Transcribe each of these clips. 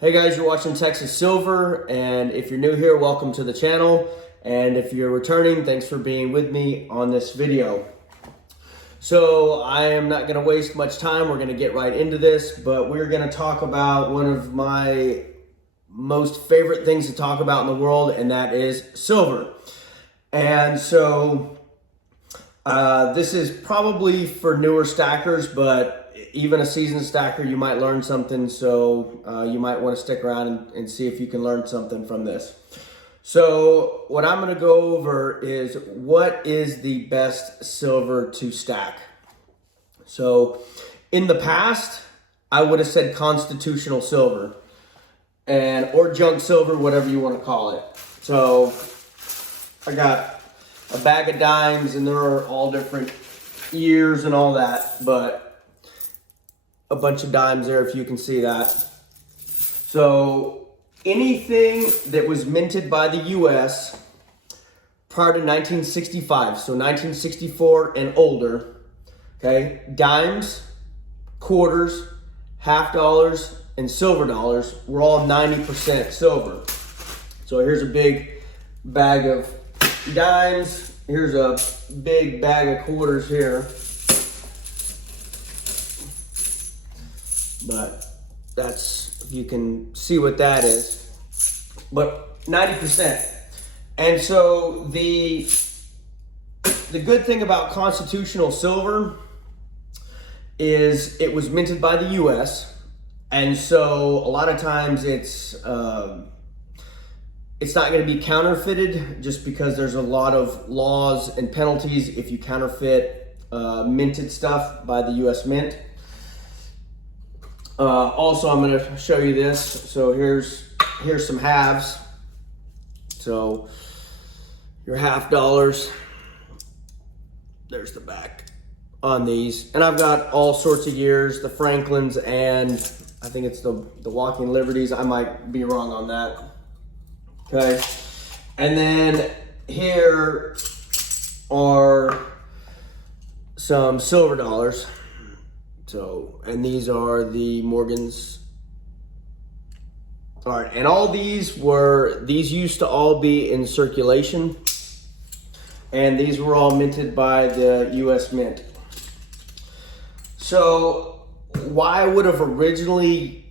Hey guys, you're watching Texas Silver, and if you're new here, welcome to the channel. And if you're returning, thanks for being with me on this video. So I am not gonna waste much time. We're gonna get right into this, but we're gonna talk about one of my most favorite things to talk about in the world, and that is silver. And so this is probably for newer stackers, but even a seasoned stacker, you might learn something. So you might want to stick around and see if you can learn something from this. So what I'm going to go over is what is the best silver to stack. So in the past, I would have said constitutional silver or junk silver, whatever you want to call it. So I got a bag of dimes, and there are all different years and all that, but a bunch of dimes there if you can see that. So anything that was minted by the US prior to 1965, so 1964 and older, okay, dimes, quarters, half dollars, and silver dollars were all 90% silver. So here's a big bag of dimes. Here's a big bag of quarters here. But that's, you can see what that is. But 90%. And so the good thing about constitutional silver is it was minted by the US. And so a lot of times it's not going to be counterfeited, just because there's a lot of laws and penalties if you counterfeit minted stuff by the US Mint. Also, I'm going to show you this. So here's some halves. So your half dollars. There's the back on these, and I've got all sorts of years. The Franklins, and I think it's the Walking Liberties. I might be wrong on that. Okay, and then here are some silver dollars. So, and these are the Morgans. All right, and all these used to all be in circulation, and these were all minted by the US Mint. So why I would have originally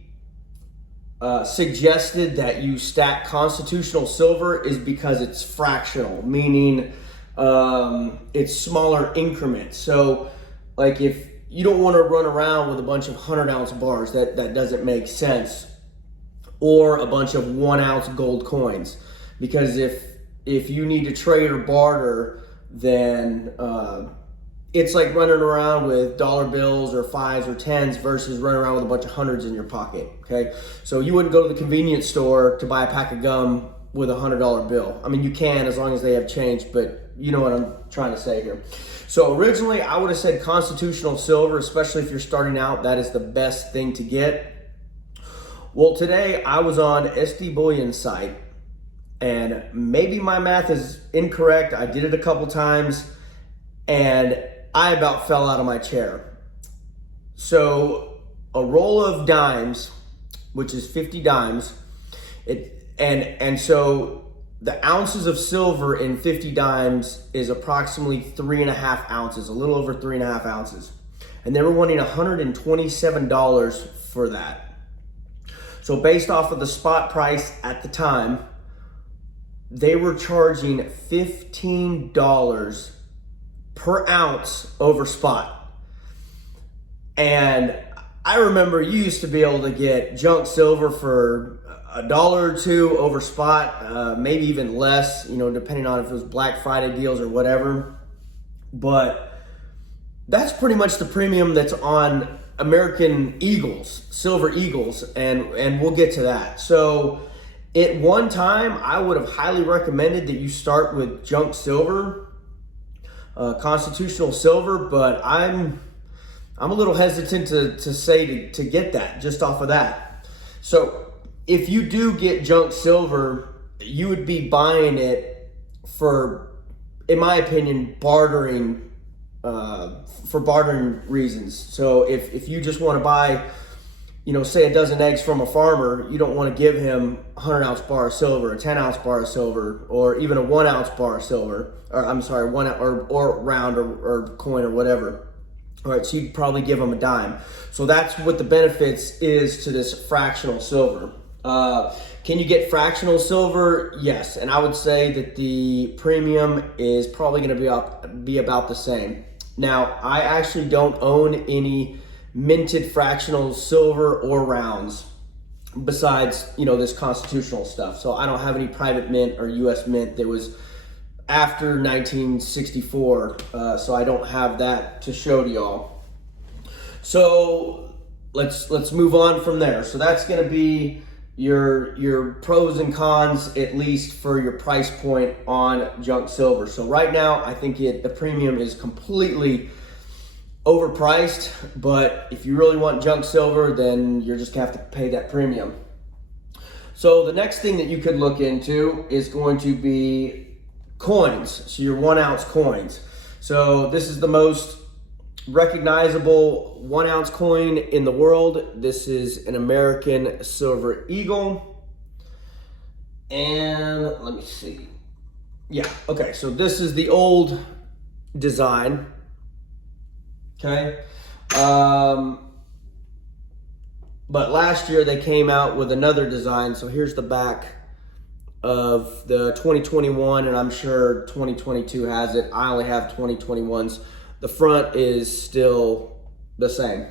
suggested that you stack constitutional silver is because it's fractional, meaning it's smaller increments. So like if you don't want to run around with a bunch of 100-ounce bars, that doesn't make sense, or a bunch of 1-ounce gold coins, because if you need to trade or barter, then it's like running around with dollar bills or 5s or 10s versus running around with a bunch of 100s in your pocket. Okay, so you wouldn't go to the convenience store to buy a pack of gum with a $100 bill. I mean, you can, as long as they have change, but you know what I'm trying to say here. So originally I would have said constitutional silver, especially if you're starting out, that is the best thing to get. Well, today I was on SD Bullion's site, and maybe my math is incorrect. I did it a couple times and I about fell out of my chair. So a roll of dimes, which is 50 dimes, and so the ounces of silver in 50 dimes is approximately 3.5 ounces, a little over 3.5 ounces. And they were wanting $127 for that. So based off of the spot price at the time, they were charging $15 per ounce over spot. And I remember you used to be able to get junk silver for $1 or $2 over spot, maybe even less, you know, depending on if it was Black Friday deals or whatever. But that's pretty much the premium that's on American Eagles, Silver Eagles, and we'll get to that. So at one time, I would have highly recommended that you start with junk silver, constitutional silver, but I'm a little hesitant to say to get that just off of that. So if you do get junk silver, you would be buying it for, in my opinion, bartering, for bartering reasons. So if you just want to buy say a dozen eggs from a farmer, you don't want to give him a 100-ounce bar of silver, a 10-ounce bar of silver, or even a 1-ounce bar of silver, or I'm sorry, or round or coin or whatever. All right, so you'd probably give him a dime. So that's what the benefits is to this fractional silver. Can you get fractional silver? Yes, and I would say that the premium is probably going to be about the same. Now, I actually don't own any minted fractional silver or rounds besides, this constitutional stuff. So I don't have any private mint or US mint that was after 1964. So I don't have that to show to y'all. So let's move on from there. So that's going to be your pros and cons, at least for your price point on junk silver. So right now, I think the premium is completely overpriced, but if you really want junk silver, then you're just gonna have to pay that premium. So the next thing that you could look into is going to be coins. So your 1-ounce coins. So this is the most recognizable 1-ounce coin in the world. This is an American Silver Eagle. And let me see. Yeah, okay, so this is the old design. Okay. But last year they came out with another design. So here's the back of the 2021, and I'm sure 2022 has it. I only have 2021s. The front is still the same.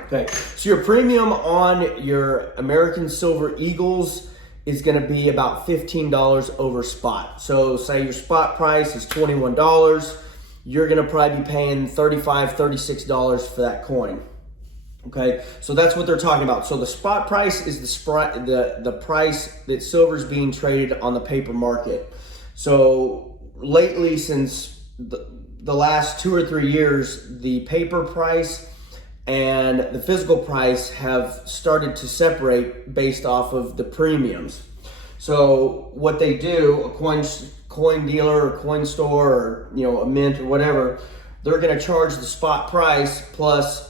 Okay, so your premium on your American Silver Eagles is going to be about $15 over spot. So say your spot price is $21, you're going to probably be paying $35, $36 for that coin. Okay, so that's what they're talking about. So the spot price is the price that silver is being traded on the paper market. So lately, since the last 2 or 3 years, the paper price and the physical price have started to separate based off of the premiums. So what they do, a coin dealer or coin store or a mint or whatever, they're going to charge the spot price plus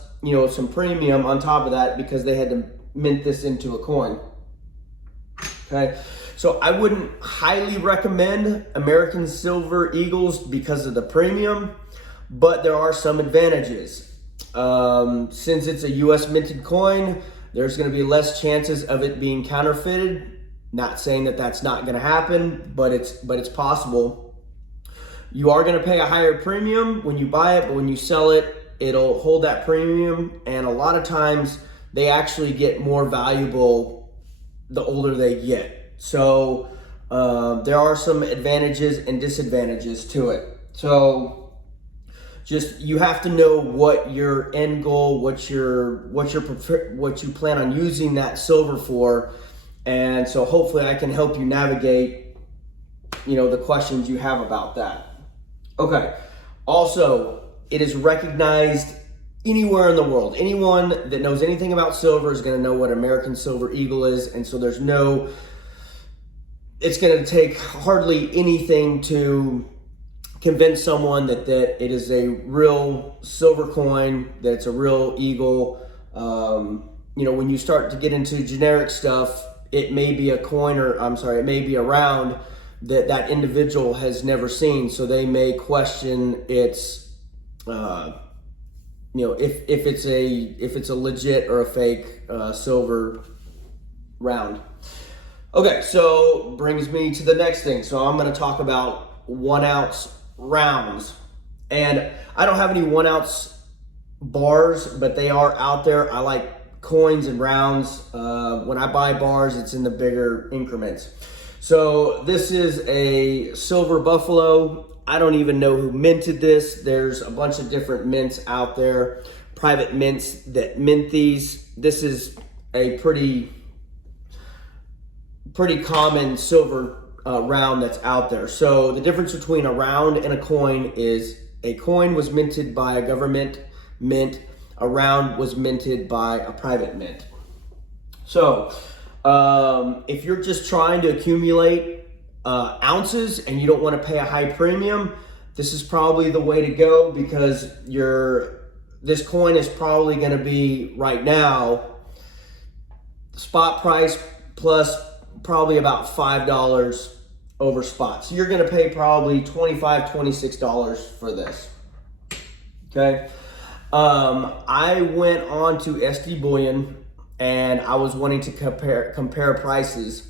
some premium on top of that because they had to mint this into a coin. Okay, so I wouldn't highly recommend American Silver Eagles because of the premium, but there are some advantages. Since it's a US minted coin, there's going to be less chances of it being counterfeited. Not saying that that's not going to happen, but it's possible. You are going to pay a higher premium when you buy it, but when you sell it, it'll hold that premium, and a lot of times they actually get more valuable the older they get. So there are some advantages and disadvantages to it. So just you have to know what your end goal, what you plan on using that silver for, and so hopefully I can help you navigate the questions you have about that. Okay. Also, it is recognized anywhere in the world. Anyone that knows anything about silver is going to know what American Silver Eagle is, and so it's going to take hardly anything to convince someone that it is a real silver coin, that it's a real eagle. When you start to get into generic stuff, it may be a coin it may be a round that individual has never seen, so they may question its if it's a legit or a fake silver round. Okay, so brings me to the next thing. So I'm going to talk about 1-ounce rounds, and I don't have any 1-ounce bars, but they are out there. I like coins and rounds. When I buy bars, it's in the bigger increments. So this is a silver buffalo. I don't even know who minted this. There's a bunch of different mints out there, private mints that mint these. This is a pretty common silver round that's out there. So the difference between a round and a coin is a coin was minted by a government mint, a round was minted by a private mint. So if you're just trying to accumulate ounces and you don't want to pay a high premium, this is probably the way to go, because this coin is probably going to be right now spot price plus probably about $5 over spot. So you're gonna pay probably $25, $26 for this, okay? I went on to SD Bullion and I was wanting to compare prices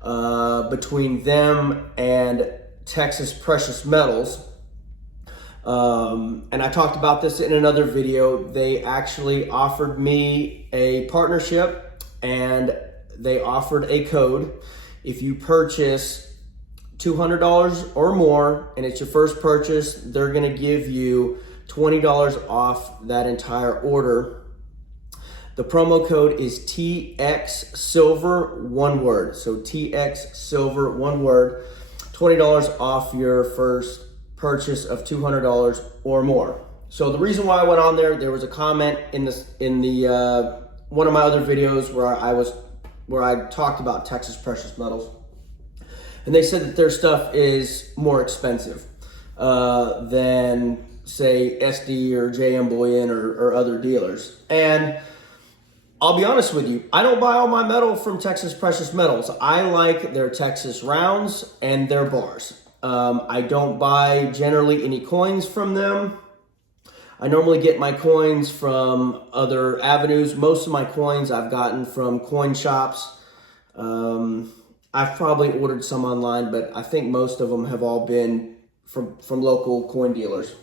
between them and Texas Precious Metals. And I talked about this in another video. They actually offered me a partnership and they offered a code. If you purchase $200 or more and it's your first purchase, they're gonna give you $20 off that entire order. The promo code is TX Silver, one word. So TX Silver, one word, $20 off your first purchase of $200 or more. So the reason why I went on there was a comment in the one of my other videos where I talked about Texas Precious Metals, and they said that their stuff is more expensive than say SD or JM Bullion or other dealers. And I'll be honest with you, I don't buy all my metal from Texas Precious Metals. I like their Texas rounds and their bars. I don't buy generally any coins from them. I normally get my coins from other avenues. Most of my coins I've gotten from coin shops. I've probably ordered some online, but I think most of them have all been from local coin dealers.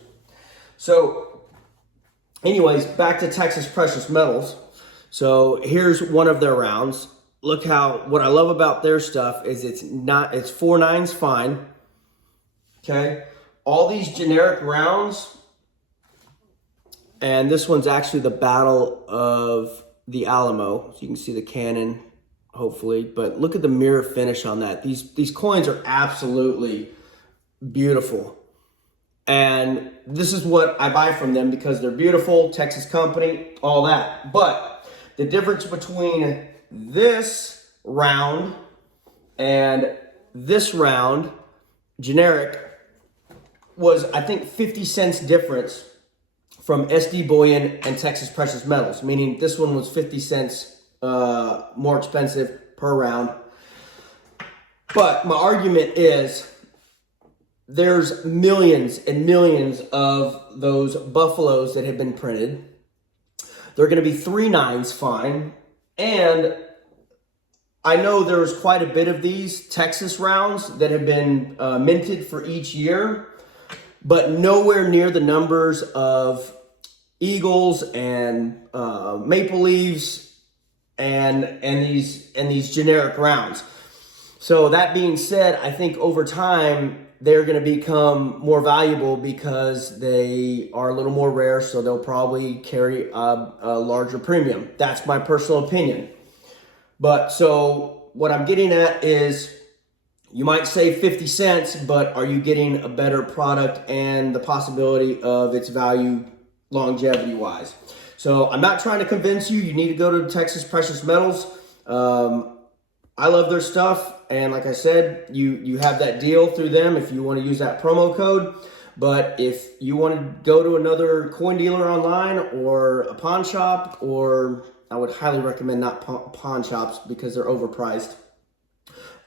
So anyways, back to Texas Precious Metals. So here's one of their rounds. Look what I love about their stuff is it's 4.9s fine. Okay, all these generic rounds, and this one's actually the Battle of the Alamo. So you can see the cannon, hopefully, but look at the mirror finish on that. These coins are absolutely beautiful. And this is what I buy from them because they're beautiful, Texas company, all that. But the difference between this round and this round, generic, was I think 50 cents difference from SD Bullion and Texas Precious Metals, meaning this one was 50 cents more expensive per round. But my argument is there's millions and millions of those buffaloes that have been printed. They're going to be 3.9s fine. And I know there's quite a bit of these Texas rounds that have been minted for each year, but nowhere near the numbers of Eagles and Maple Leaves and these generic rounds. So that being said, I think over time they're going to become more valuable because they are a little more rare, so they'll probably carry a larger premium. That's my personal opinion. But so what I'm getting at is you might save 50 cents, but are you getting a better product and the possibility of its value longevity wise? So I'm not trying to convince you. You need to go to Texas Precious Metals. I love their stuff. And like I said, you have that deal through them if you want to use that promo code. But if you want to go to another coin dealer online or a pawn shop, or I would highly recommend not pawn shops because they're overpriced.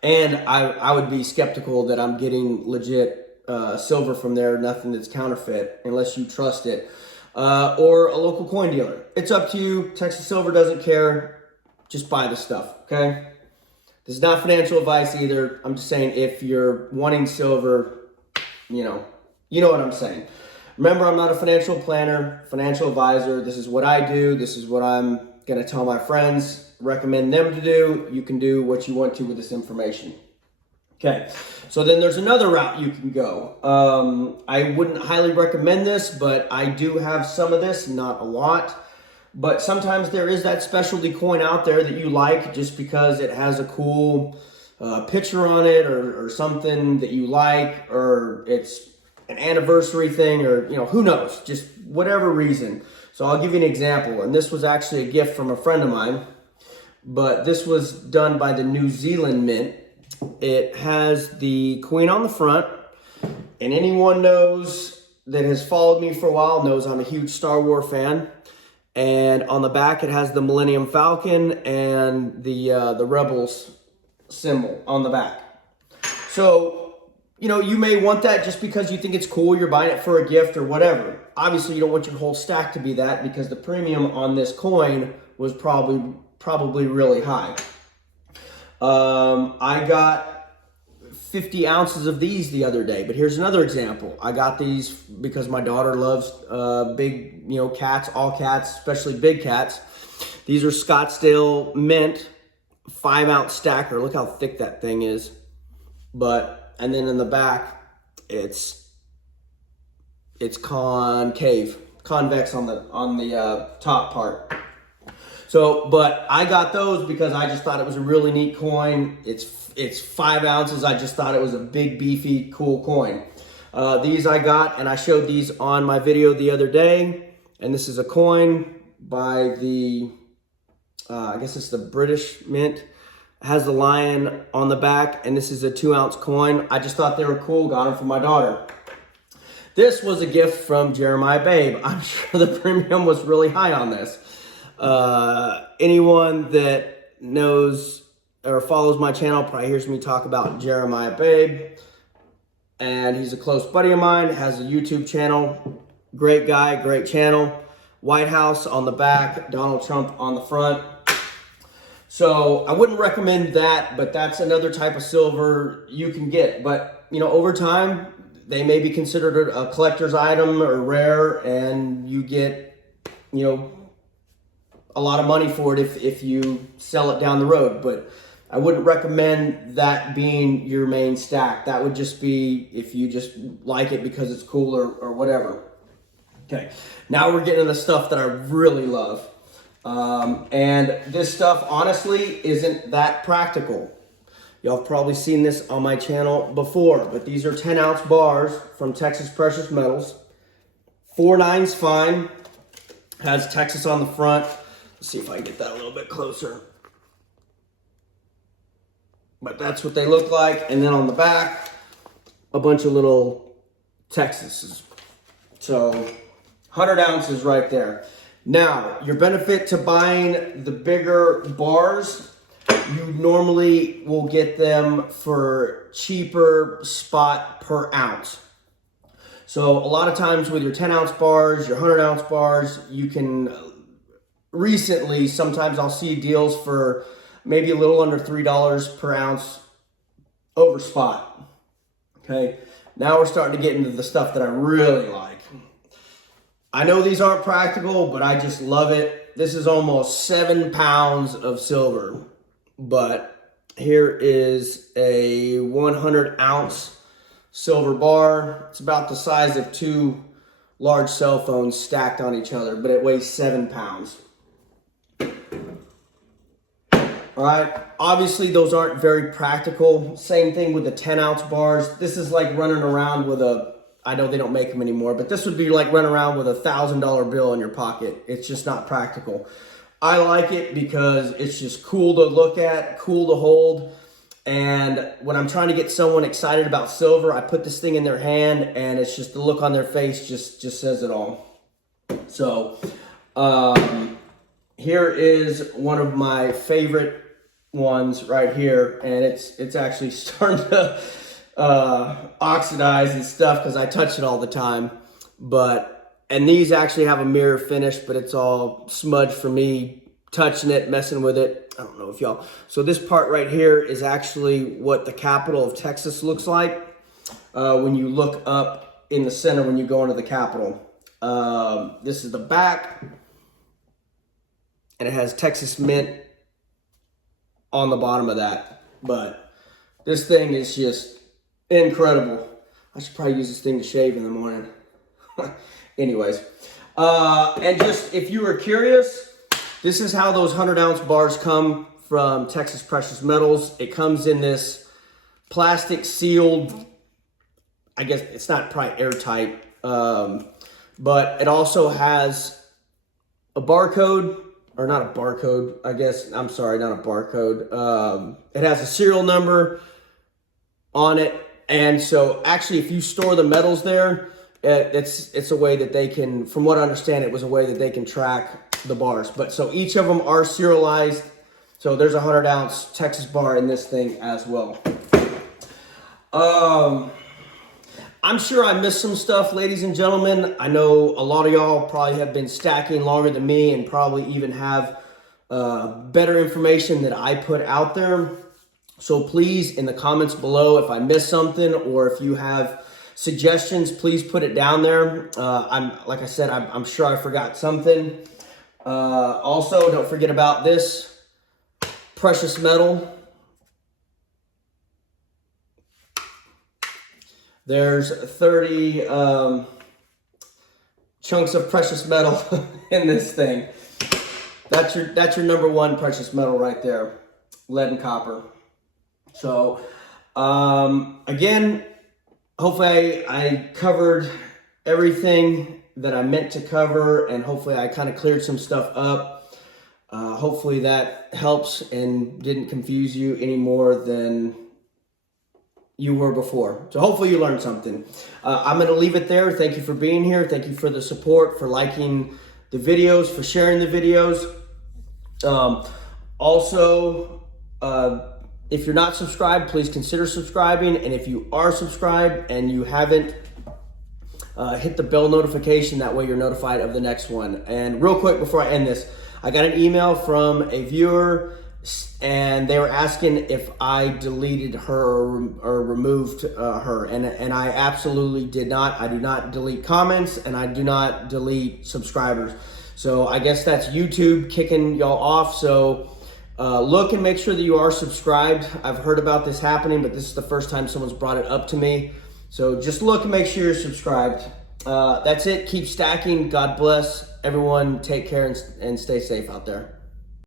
And I would be skeptical that I'm getting legit silver from there, nothing that's counterfeit, unless you trust it. Or a local coin dealer. It's up to you. Texas Silver doesn't care. Just buy the stuff, okay? This is not financial advice either. I'm just saying if you're wanting silver, you know what I'm saying. Remember, I'm not a financial planner, financial advisor. This is what I do. This is what I'm going to tell my friends, recommend them to do. You can do what you want to with this information. Okay, so then there's another route you can go. I wouldn't highly recommend this, but I do have some of this, not a lot. But sometimes there is that specialty coin out there that you like just because it has a cool picture on it or something that you like, or it's an anniversary thing, or who knows, just whatever reason. So I'll give you an example, and this was actually a gift from a friend of mine, but this was done by the New Zealand Mint. It has the queen on the front, and anyone knows that has followed me for a while knows I'm a huge Star Wars fan. And on the back, it has the Millennium Falcon and the Rebels symbol on the back. So, you know, you may want that just because you think it's cool, you're buying it for a gift or whatever. Obviously, you don't want your whole stack to be that because the premium on this coin was probably really high. I got 50 ounces of these the other day, but here's another example. I got these because my daughter loves big, you know, cats, all cats, especially big cats. These are Scottsdale Mint 5-ounce stacker. Look how thick that thing is. And then in the back, it's convex on the top part. So, but I got those because I just thought it was a really neat coin. It's 5 ounces. I just thought it was a big, beefy, cool coin. These I got, and I showed these on my video the other day. And this is a coin by the, I guess it's the British Mint. It has the lion on the back, and this is a 2-ounce coin. I just thought they were cool. Got them for my daughter. This was a gift from Jeremiah Babe. I'm sure the premium was really high on this. Anyone that knows or follows my channel probably hears me talk about Jeremiah Babe, and he's a close buddy of mine, has a YouTube channel. Great guy, great channel. White House on the back, Donald Trump on the front. So I wouldn't recommend that, but that's another type of silver you can get. But, you know, over time, they may be considered a collector's item or rare, and you get, you know, a lot of money for it if you sell it down the road. But I wouldn't recommend that being your main stack. That would just be if you just like it because it's cool or whatever. Okay, now we're getting into stuff that I really love. And this stuff, honestly, isn't that practical. Y'all have probably seen this on my channel before, but these are 10-ounce bars from Texas Precious Metals. 4/9's fine. Has Texas on the front. Let's see if I can get that a little bit closer. But that's what they look like. And then on the back, a bunch of little Texases. So 100 ounces right there. Now, your benefit to buying the bigger bars, you normally will get them for cheaper spot per ounce. So a lot of times with your 10-ounce bars, your 100-ounce bars, you can recently, sometimes I'll see deals for maybe a little under $3 per ounce over spot. Okay, now we're starting to get into the stuff that I really like. I know these aren't practical, but I just love it. This is almost 7 pounds of silver, but here is a 100-ounce silver bar. It's about the size of 2 large cell phones stacked on each other, but it weighs 7 pounds. All right, obviously those aren't very practical. Same thing with the 10-ounce bars. This is like running around with I know they don't make them anymore, but this would be like running around with a $1,000 bill in your pocket. It's just not practical. I like it because it's just cool to look at, cool to hold. And when I'm trying to get someone excited about silver, I put this thing in their hand, and it's just the look on their face just says it all. So here is one of my favorite ones right here, and it's actually starting to oxidize and stuff because I touch it all the time. And these actually have a mirror finish, but it's all smudged for me touching it, messing with it. I don't know if y'all. So this part right here is actually what the Capitol of Texas looks like when you look up in the center when you go into the Capitol. This is the back, and it has Texas Mint on the bottom of that. But this thing is just incredible. I should probably use this thing to shave in the morning. Anyways, and just if you were curious, this is how those 100-ounce bars come from Texas Precious Metals. It comes in this plastic sealed, I guess it's not probably airtight, but it also has a barcode, or not a barcode, I guess, I'm sorry, not a barcode. It has a serial number on it. And so actually, if you store the metals there, it's a way that they can, from what I understand, it was a way that they can track the bars. But so each of them are serialized. So there's a 100-ounce Texas bar in this thing as well. I'm sure I missed some stuff, ladies and gentlemen. I know a lot of y'all probably have been stacking longer than me and probably even have better information that I put out there. So please, in the comments below, if I missed something or if you have suggestions, please put it down there. Like I said, I'm sure I forgot something. Also, don't forget about this precious metal. There's 30 chunks of precious metal in this thing. That's your number one precious metal right there, lead and copper. So again, hopefully I covered everything that I meant to cover, and hopefully I kind of cleared some stuff up. Hopefully that helps and didn't confuse you any more than you were before. So hopefully you learned something. I'm going to leave it there. Thank you for being here. Thank you for the support, for liking the videos, for sharing the videos. Also, if you're not subscribed, please consider subscribing. And if you are subscribed and you haven't, hit the bell notification. That way you're notified of the next one. And real quick before I end this, I got an email from a viewer and they were asking if I deleted her or removed her, and I absolutely did not. I do not delete comments, and I do not delete subscribers. So I guess that's YouTube kicking y'all off. So look and make sure that you are subscribed. I've heard about this happening, but this is the first time someone's brought it up to me. So just look and make sure you're subscribed. That's it. Keep stacking. God bless everyone. Take care and stay safe out there.